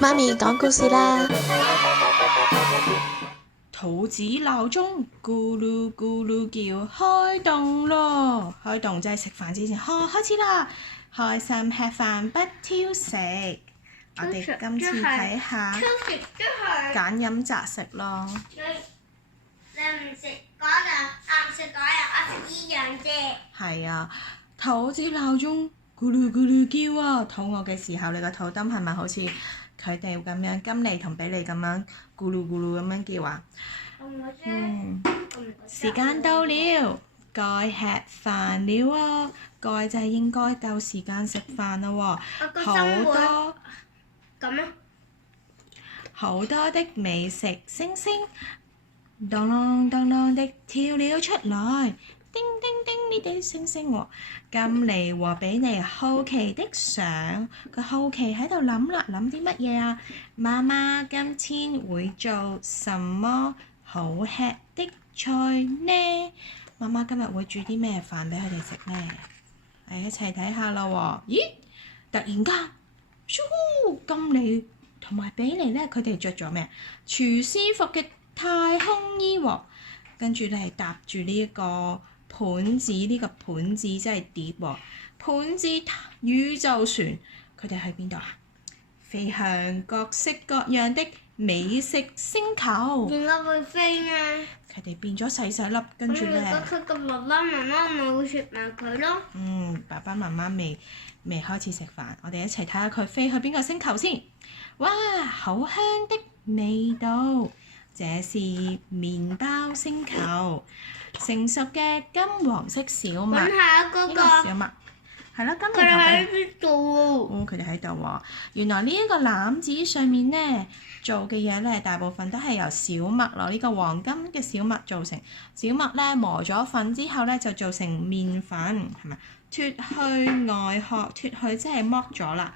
媽咪講故事啦！肚子鬧鐘咕嚕咕嚕叫，開動咯！開動即係食飯之前，開始啦！開心吃飯不挑食。我哋今次睇下揀飲擇食咯。你唔食嗰樣，我唔食嗰樣，我食依樣啫。係啊，肚子鬧鐘咕嚕咕嚕叫啊！肚餓嘅時候，你個肚墩係咪好似佢哋咁樣，金利同比利咁樣咕嚕咕嚕咁樣叫啊？時間到了，該吃飯了啊！該就係應該夠時間食飯啦喎，好多的美食星星，當啷當啷的跳了出來，叮叮叮呢啲星星喎。金利和比利好奇的想，佢好奇喺度諗啦，諗啲乜嘢啊？媽媽今天會做什麼好吃的菜呢？媽媽今日會煮啲咩飯俾佢哋食呢？嚟一齊睇下啦喎！咦，突然間，金利同埋比利咧，佢哋着咗咩？廚師服嘅太空衣喎，跟住咧係搭住呢一個盤子，呢個盤子即係碟喎，盤子宇宙船，佢哋喺邊度啊？飛向各式各樣的美食星球。點解會飛呢？佢哋變咗細細粒，跟住咧。佢嘅爸爸媽媽咪會食埋佢咯。爸爸媽媽未開始食飯，我哋一齊睇下佢飛去邊個星球先。哇，好香的味道！這是麵包星球，成熟嘅金黃色小麥。揾下嗰個小麥係啦，金利佢哋喺邊度？佢哋喺度喎。原來呢一個籃子上面咧做嘅嘢咧，大部分都係由小麥咯，呢個黃金嘅小麥做成。小麥咧磨咗粉之後咧，就做成麵粉，係咪？脫去外殼，脫去即係剝咗啦。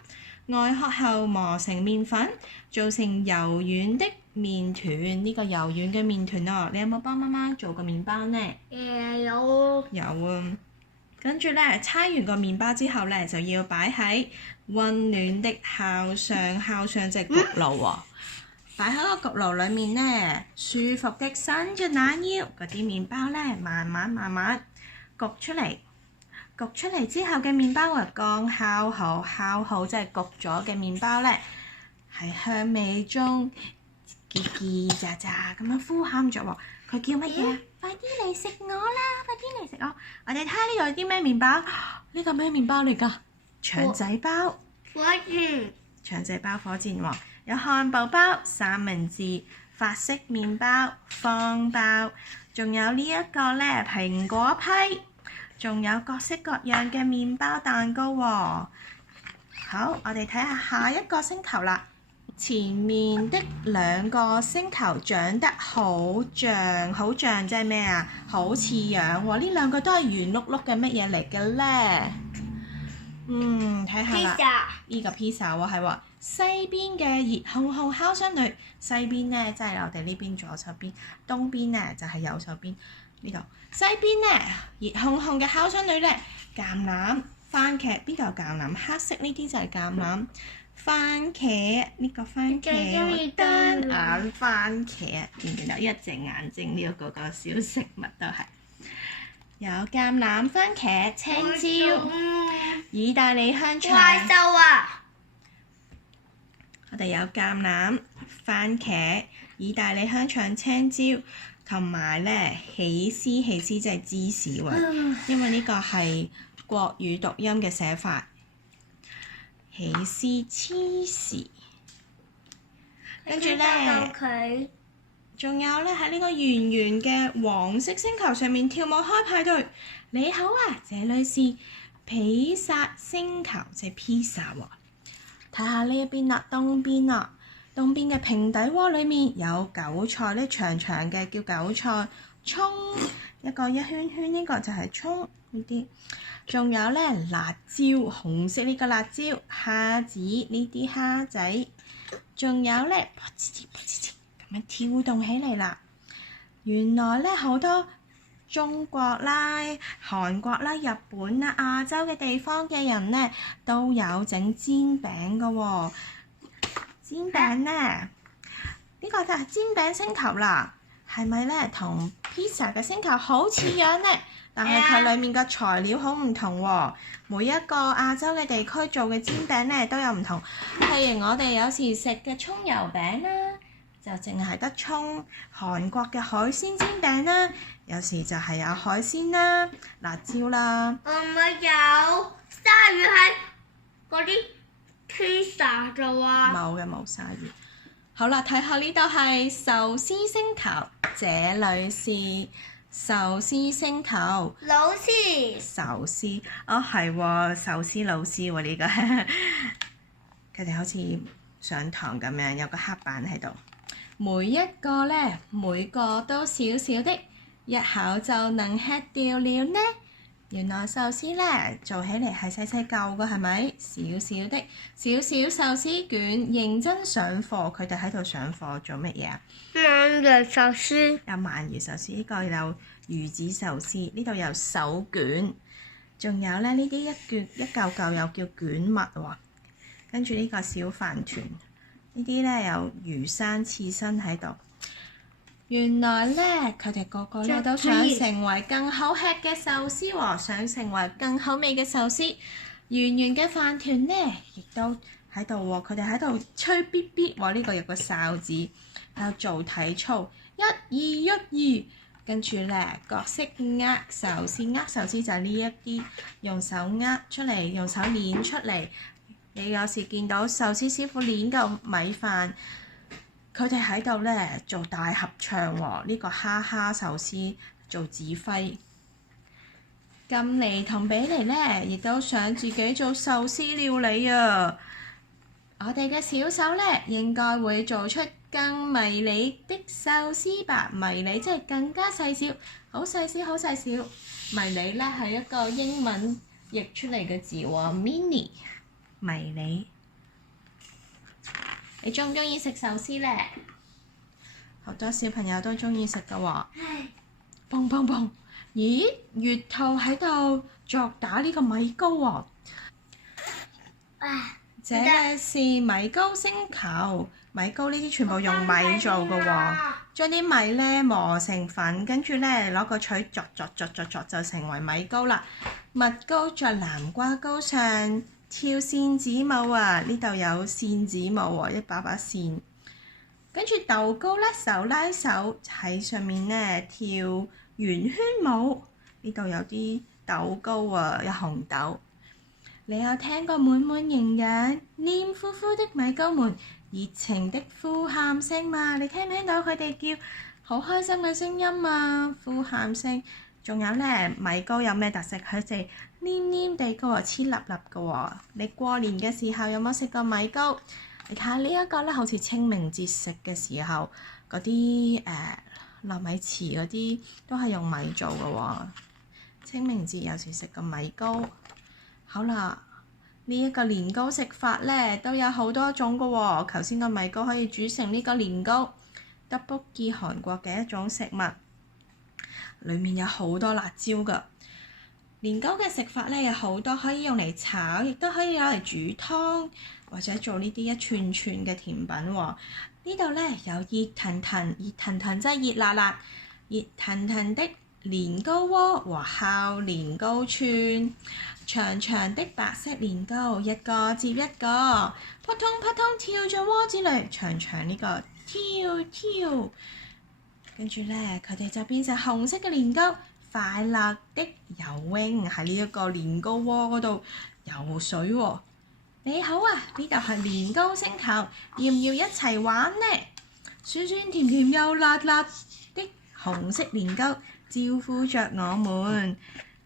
外殼後磨成麵粉，做成柔軟的麵團。呢個柔軟嘅麵團咯，你有冇幫媽媽做過麵包呢？有。有啊。跟住咧，搓完個麵包之後咧，就要擺喺温暖的烤箱，烤箱即係焗爐喎。擺喺個焗爐裡面咧，舒服的伸着懶腰，嗰啲麵包咧，慢慢焗出嚟。焗出嚟之後嘅麵包啊，剛烤好即係焗咗嘅麵包咧，喺香味中嘰嘰喳喳咁樣呼喊着喎。佢叫乜嘢？快啲嚟食我啦！快啲嚟食我！我哋睇下呢度有啲咩麵包？呢個咩麵包嚟㗎？腸仔包。火箭。腸仔包火箭喎，有漢堡包、三文治、法式麵包、方包，仲有呢一個咧蘋果批，仲有各式各樣嘅麵包蛋糕喎。好，我哋睇下下一個星球啦。前面的兩個星球長得好像即係咩啊？好似樣喎。呢兩個都係圓碌碌嘅乜嘢嚟嘅咧？睇下啦。呢個披薩喎，係喎。西邊嘅熱烘烘烤箱裏，西邊咧即係我哋呢邊左手邊，東邊咧就係右手邊呢度。西邊咧熱烘烘嘅烤箱裏咧，橄欖、番茄，邊度有橄欖？黑色呢啲就係橄欖。番茄呢個番茄，單眼番茄，見唔見到一隻眼睛呢個小食物都係有橄欖、番茄、青椒、意大利香腸。怪獸啊！我哋有橄欖、番茄、意大利香腸、青椒，同埋咧起司即係芝士喎，因為呢個係國語讀音嘅寫法。起司芝士，跟住咧，仲有咧喺呢個圓圓嘅黃色星球上面跳舞開派對。你好啊，這裡是披薩星球，即係披薩喎。睇下呢一邊啦，東邊啦，東邊嘅平底鍋裡面有韭菜咧，長長嘅叫韭菜，葱一個一圈圈，呢個就係葱呢啲。仲有咧辣椒，紅色呢個辣椒，蝦子呢啲蝦仔，仲有咧咁樣跳動起嚟啦。原來咧好多中國啦、韓國啦、日本啦、亞洲嘅地方嘅人咧都有整煎餅㗎喎。煎餅呢？呢個就係煎餅星球啦，係咪呢？同 pizza 嘅星球好似樣呢？但係佢裡面嘅材料好唔同喎。每一個亞洲嘅地區做嘅煎餅呢都有唔同。譬如我哋有時食嘅葱油餅啦，就淨係得葱；韓國嘅海鮮煎餅啦，有時就係有海鮮啦、辣椒啦。我咪有鯊魚喺嗰啲 pizza 度啊！冇嘅，冇鯊魚。好啦，睇下呢度係壽司星球，這裡是壽司星球。老師，壽司，哦係喎，壽司老師喎呢個，佢哋好似上堂咁樣，有個黑板喺度。每一個呢，每個都小小的，一口就能吃掉了呢。原來壽司呢，做起嚟係細細嚿嘅，係咪？小小的，小小壽司卷，認真上課。佢哋喺度上課做乜嘢啊？鰻魚壽司。有鰻魚壽司，呢個有魚子壽司，呢度有手卷，仲有咧呢啲一嚿嚿又叫卷物喎。跟住呢個小飯團，呢啲咧有魚生刺身喺度。原來咧，佢哋個個咧都想成為更好吃嘅壽司喎，想成為更好味嘅壽司。圓圓嘅飯團咧，亦都喺度喎，佢哋喺度吹咇咇喎，呢個有個哨子，喺度做體操，一二一二。跟住咧，各式握壽司，握壽司就係呢一啲用手握出嚟，用手捏出嚟。你有時見到壽司師傅捏嚿米飯，佢哋喺度咧做大合唱喎。呢個哈哈壽司做指揮。金妮同比妮咧，亦都想自己做壽司料理啊！我哋嘅小手咧，應該會做出更迷你的壽司吧？迷你即係更加細小，好細小，好細小。迷你咧係一個英文譯出嚟嘅字喎 ，mini 迷你。你中唔中意食壽司咧？好多小朋友都中意食㗎喎。砰砰砰！咦，月兔喺度作打呢個米糕喎。這個是米糕星球，米糕呢啲全部用米做嘅喎，將啲米咧磨成粉，跟住咧攞個錘鑿就成為米糕啦。蜜糕在南瓜糕上跳扇子舞啊！呢度有扇子舞喎，一把把扇。跟住豆糕咧手拉手喺上面咧跳圓圈舞，呢度有啲豆糕啊，有紅豆。你有聽過滿滿營養、黏糊糊的米糕們熱情的呼喊聲嘛？你聽唔聽到佢哋叫好開心嘅聲音啊？呼喊聲，仲有咧米糕有咩特色？佢哋黏黏地嘅喎，黐粒粒嘅喎。你過年嘅時候有冇食過米糕？你睇下呢一個咧，好似清明節食嘅時候嗰啲糯米糍嗰啲都係用米做嘅喎。清明節有時食個米糕。好啦，呢一個年糕食法咧都有好多種嘅喎。頭先個米糕可以煮成呢個年糕，tteokbokki韓國嘅一種食物，裡面有好多辣椒㗎。年糕嘅食法咧有好多，可以用嚟炒，亦都可以攞嚟煮湯，或者做呢啲一串串嘅甜品喎。呢度咧有熱騰騰即係熱辣辣、熱騰騰的年糕鍋和烤年糕串。長長的白色年糕，一個接一個，撲通撲通跳進鍋子裏，長長呢個跳，跟住咧佢哋就變成紅色嘅年糕，快樂的游泳喺呢一個年糕鍋嗰度游水喎。你好啊，呢度係年糕星球，要唔要一齊玩呢？酸酸甜甜又辣辣的紅色年糕招呼着我們。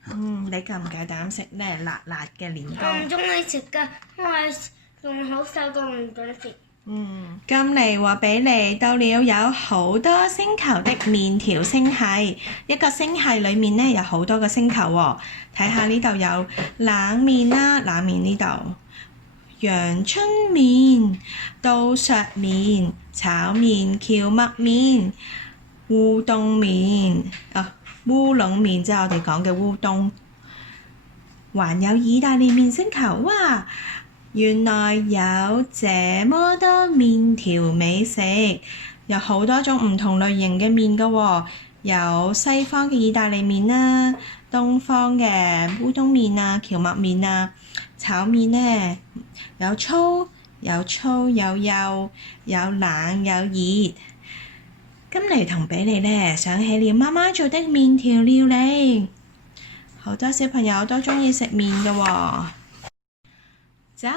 你夠唔夠膽食咧辣辣嘅年糕？我唔中意食㗎，因為仲好細個唔準食。金妮和比妮到了有好多星球的麵條星系，一個星系裡面咧有好多個星球喎。睇下呢度有冷麵啦，冷麵呢度陽春麵、刀削麵、炒麵、蕎麥麵、烏冬麵烏龍麵，即係我哋講嘅烏冬，還有意大利麵星球。哇！原來有這麼多麵條美食，有好多種唔同類型嘅麵㗎喎，有西方嘅意大利麵啦，東方嘅烏冬麵啊、蕎麥麵啊，炒麵呢有粗有幼，有冷有熱。金妮同比利呢想起了媽媽做的麵條料理，好多小朋友都鍾意食麵㗎喎。走，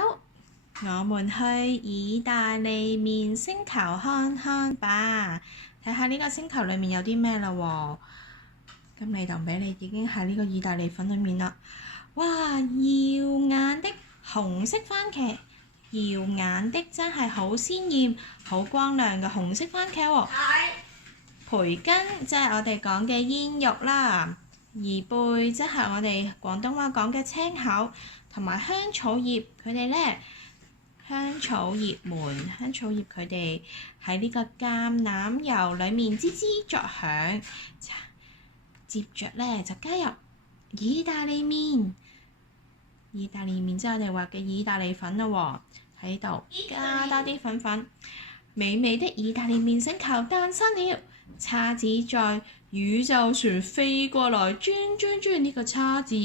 我們去意大利麵星球看看吧，睇下呢個星球裏面有啲咩啦喎。金妮同比利已經喺呢個意大利粉裏面啦。哇！耀眼的紅色番茄，耀眼的真係好鮮豔、好光亮嘅紅色番茄喎。培根即係我哋講嘅煙肉啦，宜貝即係我哋廣東話講嘅青口，同埋香草葉，佢哋咧香草葉佢哋喺呢個橄欖油裏面吱吱作響，接着咧就加入意大利麵即係我哋話嘅意大利粉啦喎，喺度加多啲粉，美味的意大利麵星球誕生了。叉子在宇宙船飛過來，轉呢個叉子，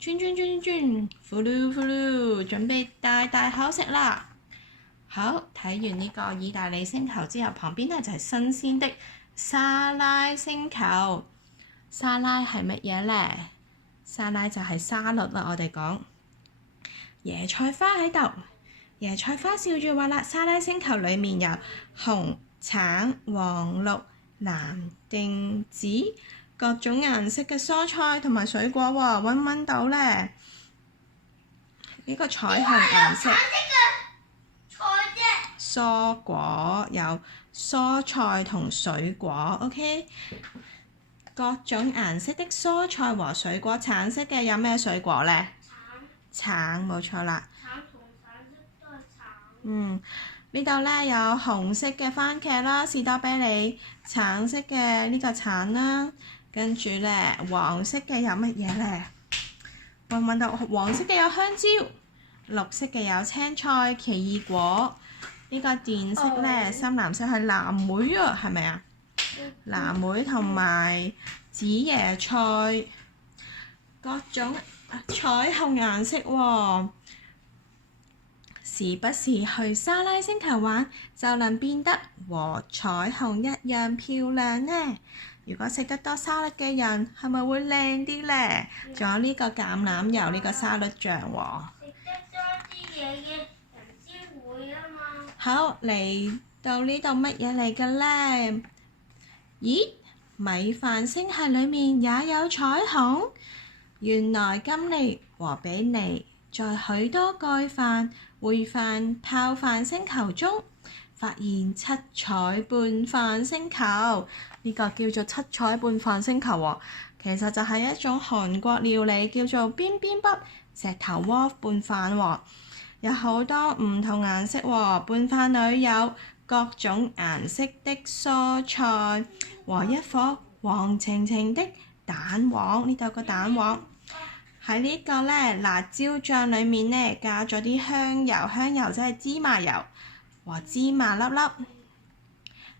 轉，呼嚕，準備大口食啦！好，睇完呢個意大利星球之後，旁邊呢就係新鮮的沙拉星球。沙拉係乜嘢呢？沙拉就係沙律啦，我哋講椰菜花喺度，椰菜花笑住話啦，沙拉星球裡面有紅、橙、黃、綠、藍、靛、紫各種顏色嘅蔬菜同埋水果喎，揾唔揾到呢？呢個彩虹顏色蔬果有蔬菜同水果 ，OK？ 各種顏色的蔬菜和水果，橙色嘅有咩水果呢？橙冇錯啦。橙同橙色都係橙。呢度咧有紅色嘅番茄啦，士多啤梨；橙色嘅呢個橙啦，跟住咧黃色嘅有乜嘢咧？揾唔揾到？黃色嘅有香蕉，綠色嘅有青菜、奇異果。呢個靛色咧，深藍色係藍莓啊，係咪啊？藍莓同埋紫椰菜，各種彩虹顏色喎。時不時去沙拉星球玩，就能變得和彩虹一樣漂亮呢。如果食得多沙律嘅人，係咪會靚啲呢？仲有呢個橄欖油呢個沙律醬喎。食得多啲嘢嘅人先會啊嘛。好，嚟到呢度乜嘢嚟㗎呢？咦，米飯星系裡面也有彩虹？原來金妮和比利在許多蓋飯、燴飯、泡飯星球中發現七彩拌飯星球，呢個叫做七彩拌飯星球喎。其實就係一種韓國料理，叫做邊邊北石頭鍋拌飯喎。有好多唔同顏色喎，拌飯裏有各種顏色的蔬菜和一顆黃澄澄的蛋黃，呢度有個蛋黃。喺呢個咧辣椒醬裏面咧加咗啲香油即係芝麻油和芝麻粒粒。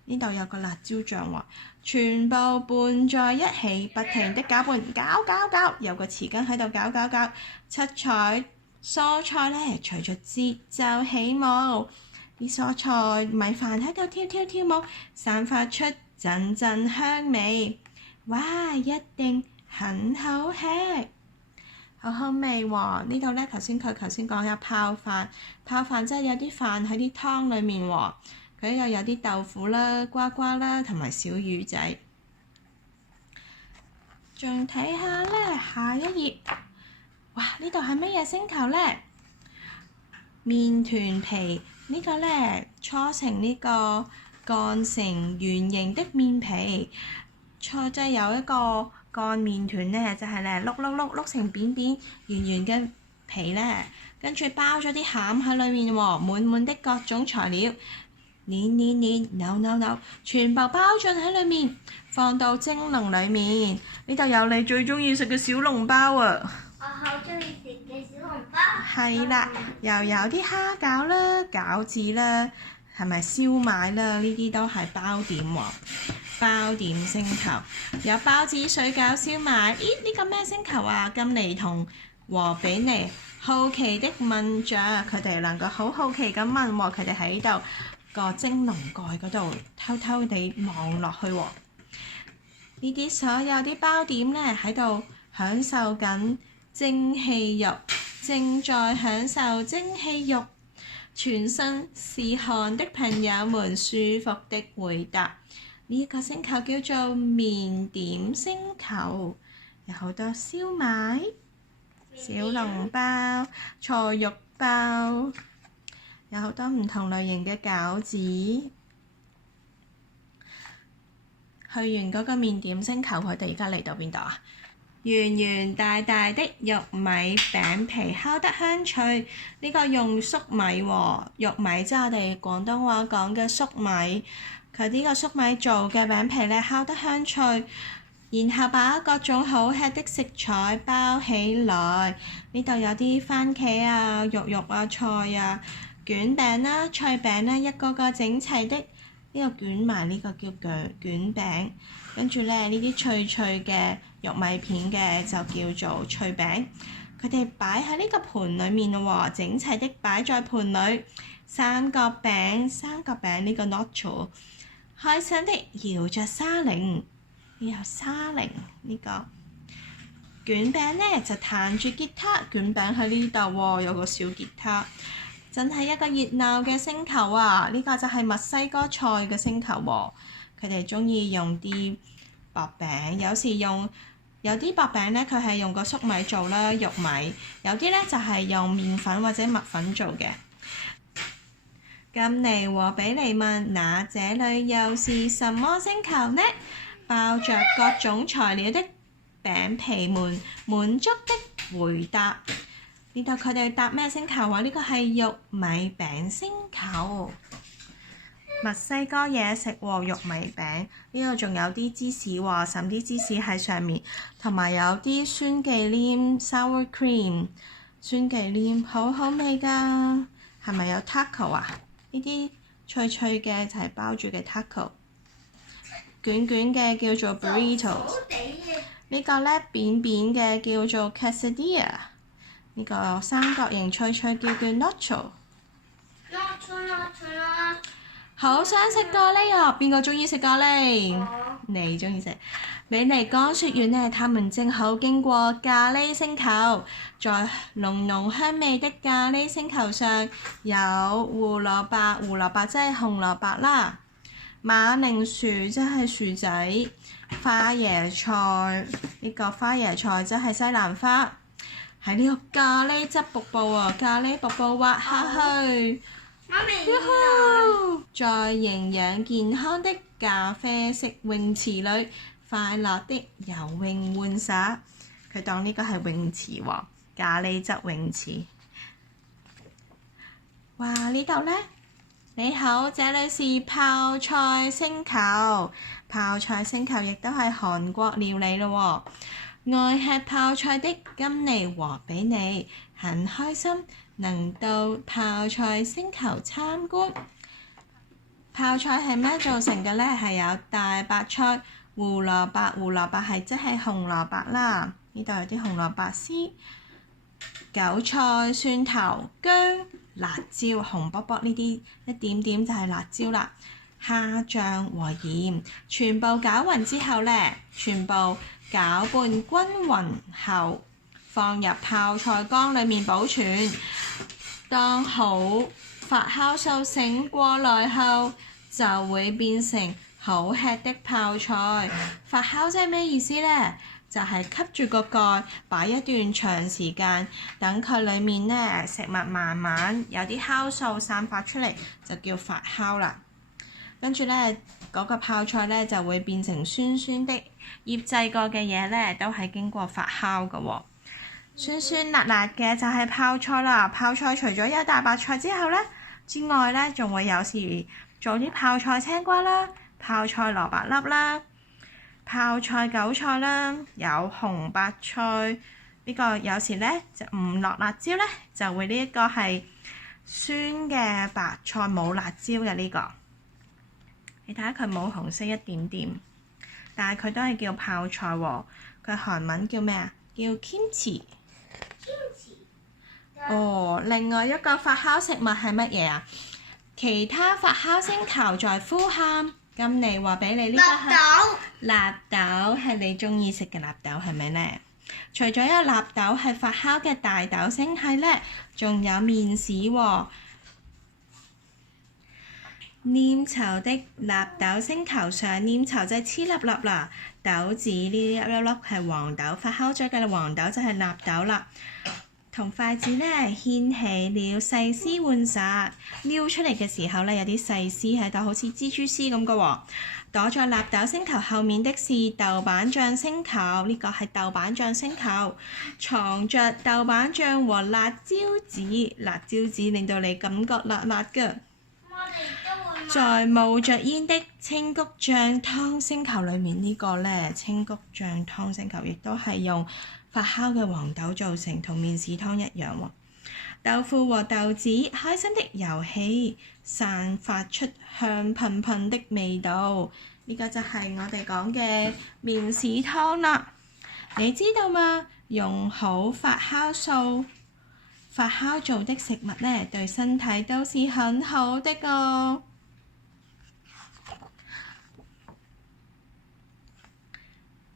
呢度有個辣椒醬喎，全部拌在一起，不停的攪拌，攪，有個匙羹喺度攪。七彩蔬菜咧隨着節奏起舞，啲蔬菜米飯喺度跳舞，散發出陣陣香味。哇！一定很好吃。好好味喎！呢度咧頭先講有泡飯即係有啲飯喺啲湯裡面喎，佢又有啲豆腐啦、瓜瓜啦同埋小魚仔。仲睇下咧下一頁，哇！呢度係乜嘢星球咧？麵團皮呢個咧搓成呢個乾成圓形的麵皮，即係有一個乾麵團咧，就係咧碌成扁圓嘅皮咧，跟住包咗啲餡喺裡面喎，滿的各種材料，捏，扭，全部包進喺裡面，放到蒸籠裡面。呢度有你最中意食嘅小籠包啊！我好中意食嘅小籠包。係啦，又有啲蝦餃啦、餃子啦，係咪燒賣啦？呢啲都係包點喎。包點星球有包子、水餃、燒賣。咦？呢個咩星球啊？金尼同和比尼好奇的問着，佢哋兩個好好奇咁問喎。佢哋喺度個蒸籠蓋嗰度偷偷地望落去喎。呢啲所有啲包點呢，喺度享受緊蒸汽浴，正在享受蒸汽浴，全身是汗的朋友們舒服的回答。呢個星球叫做麵點星球，有好多燒賣、小籠包、菜肉包，有好多唔同類型嘅餃子。去完嗰個麵點星球，佢哋而家嚟到邊度啊？圓圓大大的玉米餅皮烤得香脆，呢個用粟米喎，玉米即係我哋廣東話講嘅粟米。佢呢個粟米做嘅餅皮咧，烤得香脆，然後把各種好吃的食材包起來。呢度有啲番茄啊、肉啊、菜啊、卷餅啦、脆餅啦，一個個整齊的呢個捲埋，呢個叫卷餅。跟住咧，呢啲脆脆嘅玉米片嘅就叫做脆餅。佢哋擺喺呢個盤裡面咯喎，整齊的擺在盤裡。三角餅呢個 nacho。開心的搖着沙鈴，有沙鈴呢個卷餅呢，就彈住吉他，卷餅喺呢度喎，有個小吉他，真係一個熱鬧嘅星球啊！呢個就係墨西哥菜嘅星球喎，佢哋鍾意用啲薄餅，有啲薄餅呢，佢係用個粟米做啦，玉米，有啲呢就係用麵粉或者麥粉做嘅。金尼和比尼問：那這裡又是什麼星球呢？包着各種材料的餅皮們滿足的回答。呢度佢哋答咩星球啊？呢個係玉米餅星球。墨西哥嘢食喎，玉米餅。呢度仲有啲芝士喎，滲啲芝士喺上面，同埋有啲酸忌廉 （sour cream）。酸忌廉好好味㗎，係咪有 taco 啊？呢啲脆脆嘅就係包住嘅 taco， 捲捲嘅叫做 burritos， 呢個咧扁扁嘅叫做 quesadilla， 呢個三角形脆脆叫 nacho。好想食咖喱啊！邊個鍾意食咖喱？你鍾意食？美尼剛說完呢，他們正好經過咖喱星球，在濃濃香味的咖喱星球上有胡蘿蔔即係紅蘿蔔啦，馬鈴薯即係薯仔，花椰菜呢個花椰菜即係西蘭花，喺呢個咖喱汁瀑布啊，咖喱瀑布滑下去。在營養健康的咖啡色泳池裡，快樂的游泳玩耍。佢當呢個係泳池喎，咖喱汁泳池。哇！呢度呢？你好，這裡是泡菜星球。泡菜星球亦都係韓國料理咯喎。愛吃泡菜的金尼和比尼很開心能到泡菜星球參觀。泡菜係咩做成嘅呢？係有大白菜、胡蘿蔔係即係紅蘿蔔啦。呢度有啲紅蘿蔔絲、韭菜、蒜頭、薑、辣椒、紅卜卜呢啲一點點就係辣椒啦。蝦醬和鹽全部攪勻之後呢，全部攪拌均勻後，放入泡菜缸裡面保存。當好發酵素醒過來後，就會變成好吃的泡菜。發酵即係咩意思呢？就係吸住個蓋，擺一段長時間，等佢裡面呢食物慢慢有啲酵素散發出嚟，就叫發酵啦。跟住呢，嗰個泡菜呢就會變成酸酸的。醃製過嘅嘢呢都係經過發酵嘅喎。酸酸辣辣嘅就係泡菜啦。泡菜除咗有大白菜之外呢，仲會有時做啲泡菜青瓜啦、泡菜蘿蔔粒啦、泡菜韭菜啦，有紅白菜、呢個有時咧就唔落辣椒咧，就會呢一個係酸嘅白菜冇辣椒嘅呢個。你睇下佢冇紅色一點點，但係佢都係叫泡菜喎。佢韓文叫咩啊？叫 kimchi。哦，另外一個發酵食物係乜嘢啊？其他發酵星球在呼喊。咁你話俾你呢個係納豆，係你中意食嘅納豆係咪呢？除咗有納豆係發酵嘅大豆星系呢，仲有面豉喎。黏稠的納豆星球上，黏稠就係黐粒粒啦。豆子呢啲一粒粒係黃豆，發酵咗嘅黃豆就係納豆啦。同筷子呢掀起了細絲玩耍，撩出嚟嘅時候呢，有啲細絲喺度，好似蜘蛛絲咁嘅喎。躲在納豆星球後面的是豆瓣醬星球，呢個係豆瓣醬星球，藏着豆瓣醬和辣椒籽，辣椒籽令到你感覺辣辣嘅。在冒着煙的青谷醬湯星球裏面，呢個呢青谷醬湯星球亦都係用發酵嘅黃豆做成，同面豉湯一樣喎。豆腐和豆子開心的遊戲，散發出香噴噴的味道。呢個就係我哋講嘅面豉湯啦。你知道嗎？用好發酵素發酵做的食物呢，對身體都是很好的哦。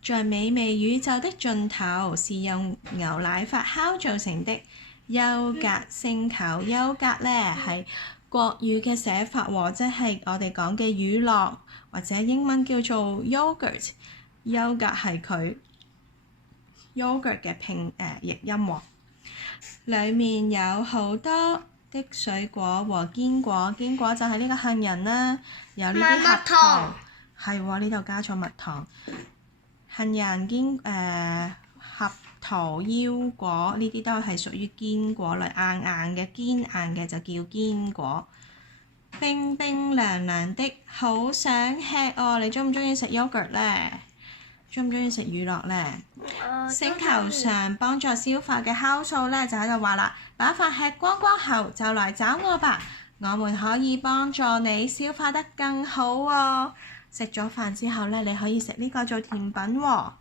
在美味宇宙的盡頭，是用牛奶發酵造成的優格星球。優格呢係國語嘅寫法喎，即係我哋講嘅乳酪，或者英文叫做 yogurt。優格係佢 yogurt 嘅譯音喎。裡面有好多的水果和堅果，堅果就係呢個杏仁啦，有呢啲核桃，係喎，呢度加咗蜜糖。杏仁、核桃、腰果呢啲都係屬於堅果類，硬嘅堅硬嘅就叫堅果。冰冰涼涼的，好想吃哦！你鍾唔鍾意食 yogurt 呢？鍾唔鍾意食乳酪呢？星球上幫助消化嘅酵素呢，就喺度話啦，把飯吃光光後就來找我吧，我們可以幫助你消化得更好喎。食咗飯之後呢，你可以食呢個做甜品喎。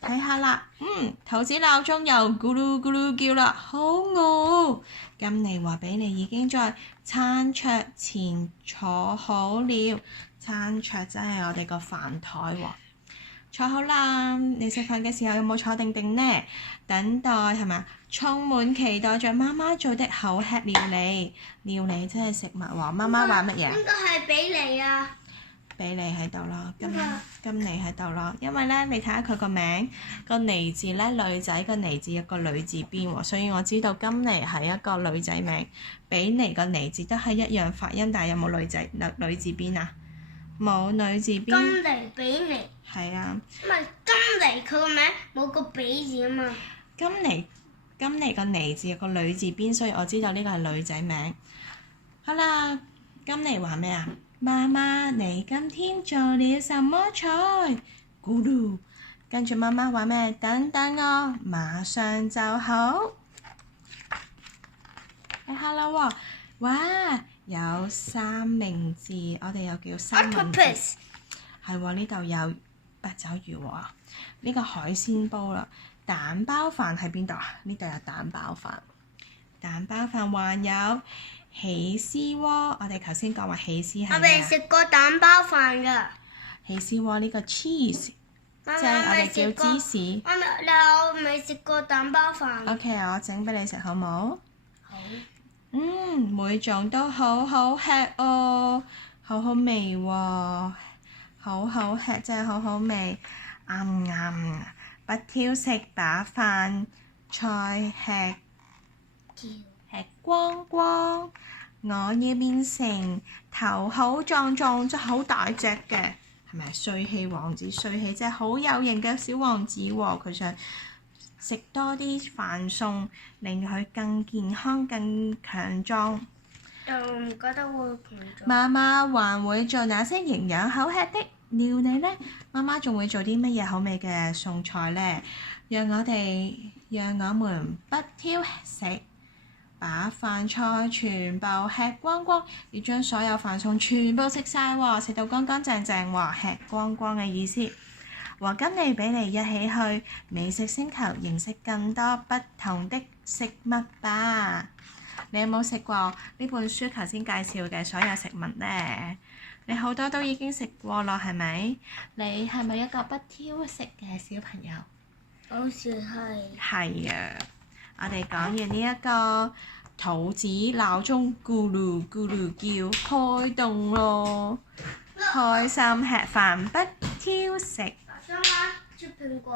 睇下啦，肚子鬧鐘又咕嚕咕嚕叫啦，好餓。金妮話俾你已經在餐桌前坐好了，餐桌真係我哋個飯台喎。坐好啦，你食飯嘅時候有冇坐定定呢？等待係咪？充滿期待着媽媽做的好吃料理。料理即係食物喎。媽媽話乜嘢？應該係比利啊。比利喺度咯，金妮喺度咯。因為咧，你睇下佢個名個妮字咧，女仔個妮字有個女字邊喎，所以我知道金妮係一個女仔名。比利個妮字都係一樣發音，但係有冇女字邊啊？冇女字邊。金妮比尼。係啊。因為金妮佢個名冇個比字啊嘛。金妮個妮字有個女字邊，所以我知道呢個係女仔名。好啦，金妮話咩啊？媽媽，你今天做了什麼菜？咕嚕，跟住媽媽話咩？等等我，馬上就好。睇下啦喎，哇，有三明治，我哋又叫三明治。係喎，呢度有八爪魚喎，呢個海鮮煲啦。蛋包飯喺邊度啊？呢度有蛋包飯。蛋包飯還有起司鍋，我哋頭先講話起司係咩啊？我未食過蛋包飯㗎。起司鍋呢個 cheese，即係我哋叫芝士。我未食過蛋包飯。OK， 我整俾你食好冇？好。每種都好好吃哦，好好味喎，好好吃，真係好好味。不挑食，把飯菜吃光光。我要變成頭好壯壯，即係好大隻嘅，係咪帥氣王子？帥氣即係好有型嘅小王子喎。佢想食多啲飯餸，令佢更健康、更強壯。又唔覺得會強壯？媽媽還會做哪些營養好吃的料理呢？媽媽仲會做啲乜嘢好味嘅餸菜呢？讓我們不挑食，把飯菜全部吃光光，要將所有飯餸全部食晒喎，食到乾乾淨淨喎，吃光光嘅意思。和跟你比利一起去美食星球，認識更多不同的食物吧。你有冇食過呢本書頭先介紹嘅所有食物呢？你好多都已經食過咯，係咪？你係咪一個不挑食嘅小朋友？好似係。係啊，我哋講完呢一個肚子鬧鐘咕嚕咕嚕叫，開動咯，開心吃飯不挑食。想玩切蘋果。